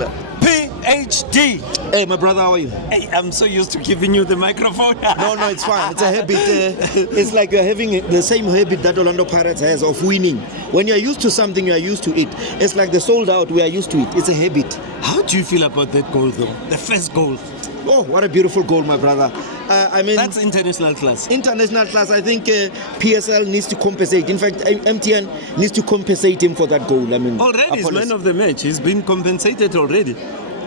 Mandela. PHD. Hey, my brother, how are you? Hey, I'm so used to giving you the microphone. No, it's fine. It's a habit. It's like you're having the same habit that Orlando Pirates has of winning. When you're used to something, you're used to it. It's like the sold out, we are used to it. It's a habit. How do you feel about that goal, though? The first goal. Oh, what a beautiful goal, my brother. I mean, that's international class. International class. I think PSL needs to compensate. In fact, MTN needs to compensate him for that goal. I mean, already he's man of the match. He's been compensated already.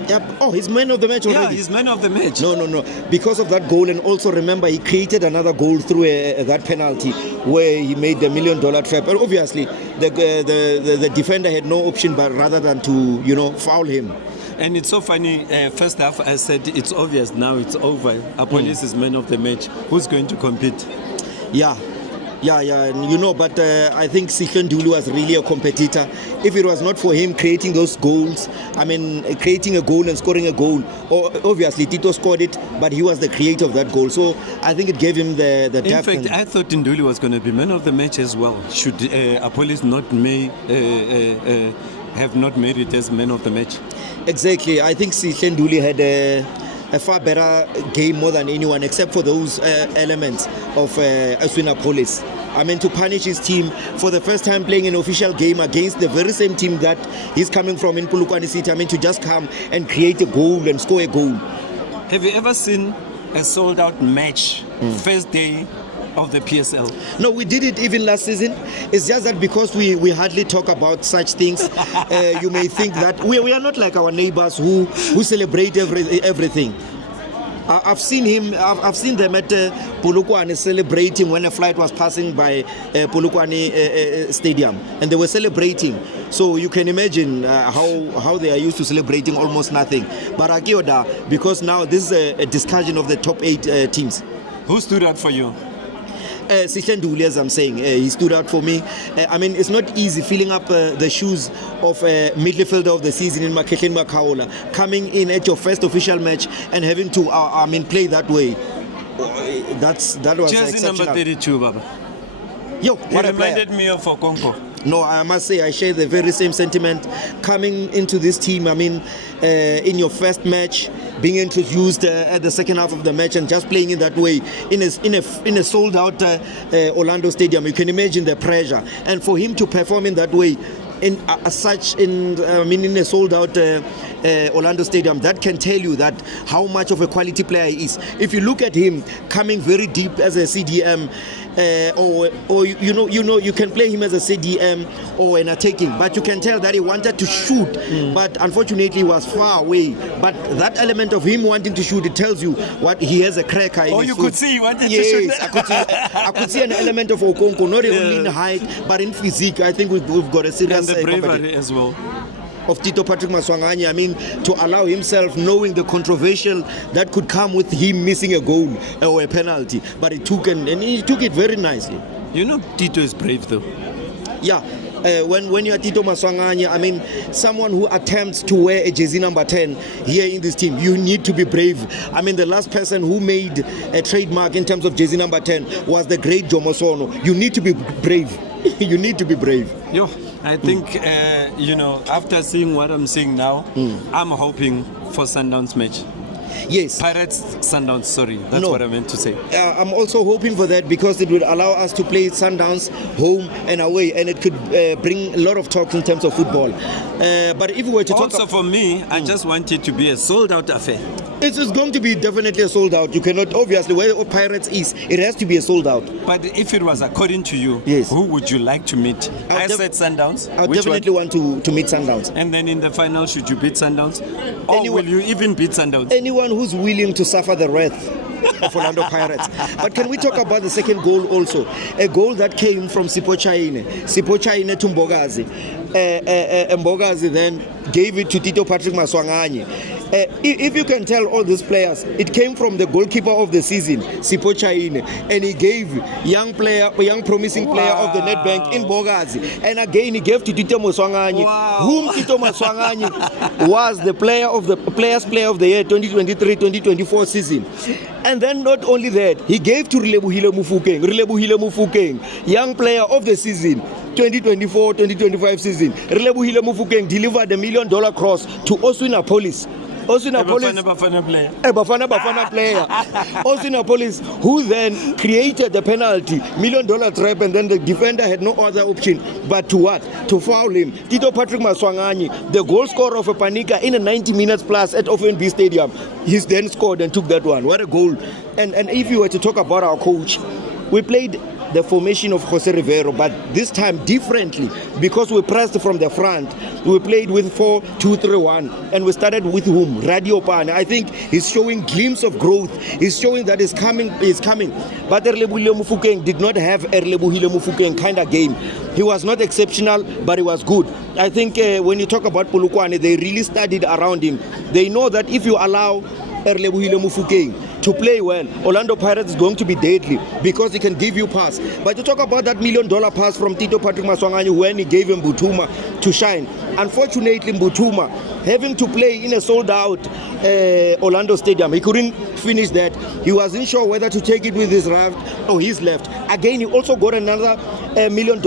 Yep. Oh, he's man of the match already. Yeah, he's man of the match. No. Because of that goal, and also remember he created another goal through that penalty where he made the $1 million trap. And obviously, the defender had no option but rather than to foul him. And it's so funny, first half I said it's obvious now, it's over. Apolis is man of the match. Who's going to compete? Yeah, but I think Sihle Nduli was really a competitor. If it was not for him creating those goals, I mean, creating a goal and scoring a goal, obviously Tito scored it, but he was the creator of that goal. So I think it gave him the depth. In fact, I thought Nduli was going to be man of the match as well. Should Apolis not have not made it as man of the match? Exactly. I think Sihle Nduli had a far better game more than anyone, except for those elements of Aswinapolis. I mean, to punish his team for the first time playing an official game against the very same team that he's coming from in Polokwane City. I mean, to just come and create a goal and score a goal. Have you ever seen a sold-out match first day of the PSL? No, we did it even last season. It's just that because we hardly talk about such things, you may think that we are not like our neighbors who celebrate everything. I've seen them at Polokwane celebrating when a flight was passing by Polokwane Stadium, and they were celebrating. So you can imagine how they are used to celebrating almost nothing. But Akioda, because now this is a discussion of the top 8 teams. Who stood out for you? Sihle Nduli, as I'm saying, he stood out for me. I mean, it's not easy filling up the shoes of midfielder of the season in Makhetleni Makaola, coming in at your first official match and having to, play that way. That was jersey exceptional. Number 32, Baba. Yo, what reminded me of Okonkwo. No, I must say I share the very same sentiment. Coming into this team, I mean, in your first match, being introduced at the second half of the match and just playing in that way in a sold out Orlando Stadium, you can imagine the pressure. And for him to perform in that way, in a sold out Orlando Stadium, that can tell you that how much of a quality player he is. If you look at him coming very deep as a CDM, or you can play him as a CDM or an attacking, but you can tell that he wanted to shoot, but unfortunately he was far away. But that element of him wanting to shoot, it tells you what he has a cracker in his you foot. could see he wanted to shoot. Yes, I could see an element of Okonkwo, not only in height but in physique. I think we've got a serious and the bravery as well of Tito Patrick Maswanganyi. I mean, to allow himself, knowing the controversial that could come with him missing a goal or a penalty, but he took it very nicely. You know, Tito is brave though. Yeah. When you are Tito Maswanganyi, I mean, someone who attempts to wear a jersey number 10 here in this team, you need to be brave. I mean, the last person who made a trademark in terms of jersey number 10 was the great Jomo Sono. You need to be brave. You need to be brave. Yo, I think, after seeing what I'm seeing now, I'm hoping for Sundowns match. Yes. Pirates, Sundowns, sorry. That's what I meant to say. I'm also hoping for that because it will allow us to play Sundowns home and away, and it could bring a lot of talk in terms of football. But if we were to also for me, I just want it to be a sold-out affair. It's going to be definitely a sold-out. You cannot, obviously, where Pirates is, it has to be a sold-out. But if it was according to you, yes, who would you like to meet? I said Sundowns. I definitely want to meet Sundowns. And then in the final, should you beat Sundowns? Or will you even beat Sundowns? Anyone who's willing to suffer the wrath of Orlando Pirates. But can we talk about the second goal also? A goal that came from Sipho Chayine to Mbogazi. Mbogazi then gave it to Tito Patrick Maswanganyi. If you can tell all these players, it came from the goalkeeper of the season, Sipho Chayine, and he gave young promising player of the Nedbank in Mbogazi. And again, he gave to Tito Maswanganyi, whom Tito Maswanganyi was the players player of the year 2023-2024 season. And then not only that, he gave to Relebohile Mofokeng, young player of the season. 2024-2025 season, Relebohile Mofokeng delivered $1 million cross to Oswinapolis. Bafana player. Bafana player. Oswinapolis, who then created the penalty, $1 million trap, and then the defender had no other option but to what? To foul him. Tito Patrick Maswanganyi, the goal scorer of a Panika in a 90 minutes plus at FNB Stadium, he's then scored and took that one. What a goal. And if you were to talk about our coach, we played the formation of Jose Rivero, but this time differently because we pressed from the front. We played with 4-2-3-1, and we started with whom? Radio Pane. I think he's showing glimpse of growth. He's showing that he's coming. But Relebohile Mofokeng did not have a Relebohile Mofokeng kind of game. He was not exceptional, but he was good. I think when you talk about Polokwane, they really studied around him. They know that if you allow Relebohile Mofokeng to play well, Orlando Pirates is going to be deadly because he can give you pass. But you talk about that $1 million pass from Tito Patrick Maswanganyi when he gave him Mbutuma to shine. Unfortunately, Mbutuma having to play in a sold-out Orlando Stadium, he couldn't finish that. He wasn't sure whether to take it with his right or his left. Again, he also got another $1 million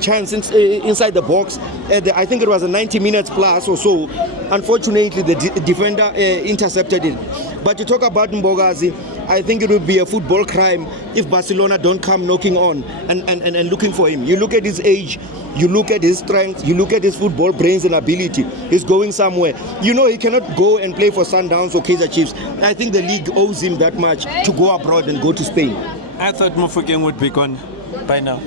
chance inside the box. I think it was a 90 minutes plus or so. Unfortunately, the defender intercepted it. But to talk about Mbogazi, I think it would be a football crime if Barcelona don't come knocking on and looking for him. You look at his age, you look at his strength, you look at his football brains and ability. He's going somewhere. You know, he cannot go and play for Sundowns or Kaizer Chiefs. I think the league owes him that much to go abroad and go to Spain. I thought Mofokeng would be gone by now.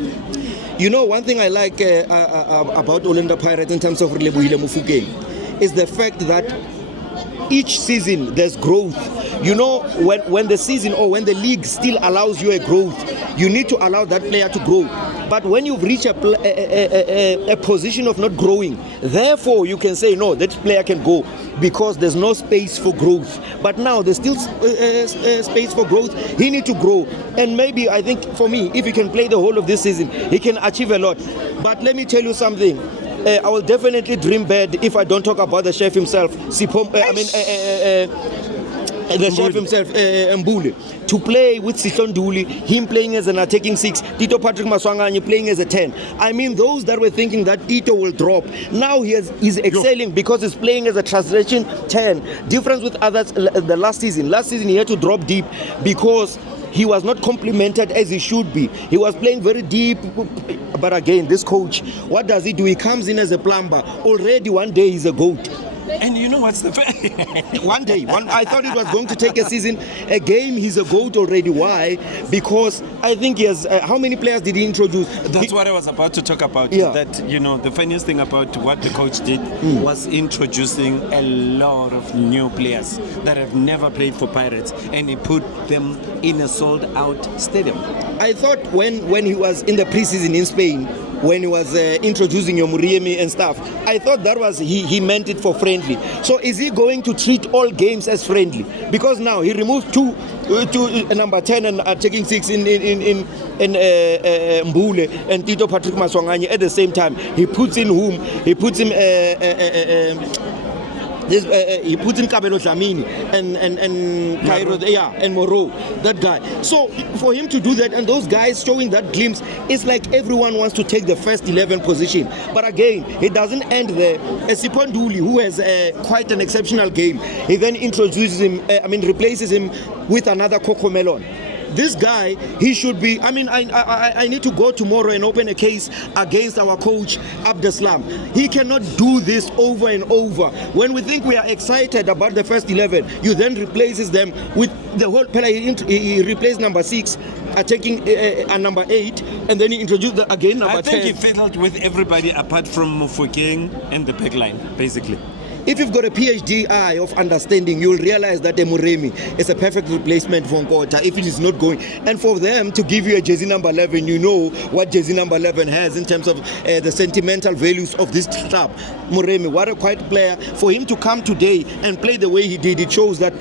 You know, one thing I like about Orlando Pirates in terms of Relebohile Mofokeng is the fact that each season there's growth. You know, when the season or when the league still allows you a growth, you need to allow that player to grow. But when you've reached a position of not growing, therefore you can say, no, that player can go because there's no space for growth. But now there's still space for growth. He needs to grow. And maybe, I think, for me, if he can play the whole of this season, he can achieve a lot. But let me tell you something. I will definitely dream bad if I don't talk about the chef himself, the chef himself, Mbule. To play with Sitonduli, him playing as an attacking 6, Tito Patrick Maswanganyi playing as a 10. I mean, those that were thinking that Tito will drop, now he's excelling because he's playing as a translation 10. Difference with others the last season. Last season he had to drop deep because he was not complimented as he should be. He was playing very deep. But again, this coach, what does he do? He comes in as a plumber. Already one day he's a goat. And you know what's the one day, I thought it was going to take a season. A game, he's a GOAT already. Why? Because I think he has. How many players did he introduce? That's what I was about to talk about. Yeah. That, you know, the funniest thing about what the coach did was introducing a lot of new players that have never played for Pirates, and he put them in a sold-out stadium. I thought when he was in the preseason in Spain, when he was introducing Yomuriemi and stuff, I thought that was he meant it for friendly. So is he going to treat all games as friendly? Because now he removed two number 10 and taking 6 in Mbule and Tito Patrick Maswanganyi at the same time. He puts in whom? He puts him he puts in Kabelo Dlamini and Cairo, and Moreau, that guy. So for him to do that and those guys showing that glimpse, it's like everyone wants to take the first 11 position. But again, it doesn't end there. Siponduli, who has quite an exceptional game, he then introduces him, replaces him with another Cocomelon. This guy, he should be, I need to go tomorrow and open a case against our coach, Abdeslam. He cannot do this over and over. When we think we are excited about the first 11, you then replaces them with the whole player. He replaced number 6, taking a number 8, and then he introduced again number 10. I think he fiddled with everybody apart from Mofokeng and the back line, basically. If you've got a PhD eye of understanding, you'll realize that Muremi is a perfect replacement for Nkota if it is not going. And for them to give you a jersey number 11, you know what jersey number 11 has in terms of the sentimental values of this club. Muremi, what a quiet player. For him to come today and play the way he did, it shows that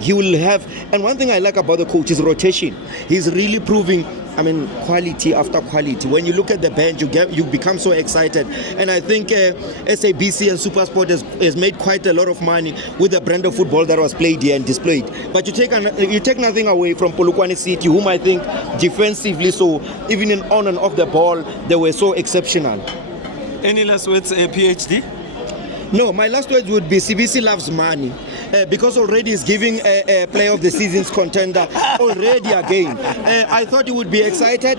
he will have. And one thing I like about the coach is rotation. He's really proving I mean, quality after quality. When you look at the bench, you become so excited. And I think SABC and SuperSport has made quite a lot of money with the brand of football that was played here and displayed. But you take nothing away from Polokwane City, whom I think defensively, so even in on and off the ball, they were so exceptional. Any last words, PhD? No, my last words would be CBC loves money. Because already he's giving a player of the season's contender already again. I thought he would be excited.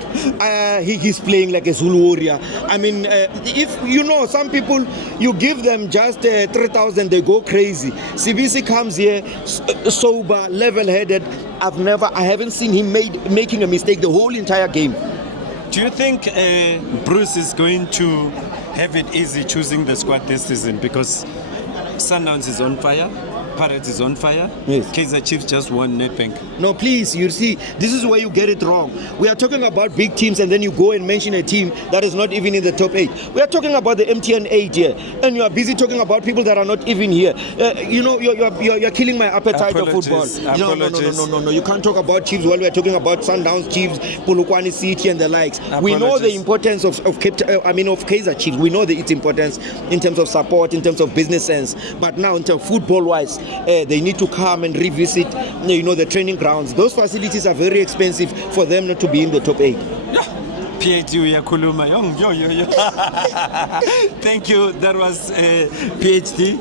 He's playing like a Zulu warrior. I mean, if you know, some people, you give them just 3,000, they go crazy. CBC comes here sober, level-headed. I haven't seen him making a mistake the whole entire game. Do you think Bruce is going to have it easy choosing the squad this season? Because Sundowns is on fire, Pirates is on fire. Yes. Kaizer Chiefs just won Nedbank. No, please, you see, this is where you get it wrong. We are talking about big teams and then you go and mention a team that is not even in the top 8. We are talking about the MTN 8 here, and you are busy talking about people that are not even here. You know, you're killing my appetite of football. No. You can't talk about Chiefs while we are talking about Sundowns, Chiefs, Polokwane City and the likes. We know the importance of Kaizer Chiefs. We know its importance in terms of support, in terms of business sense. But now, in terms of football-wise, they need to come and revisit, the training grounds. Those facilities are very expensive for them not to be in the top 8. PhD uyakhuluma. Thank you. That was PhD.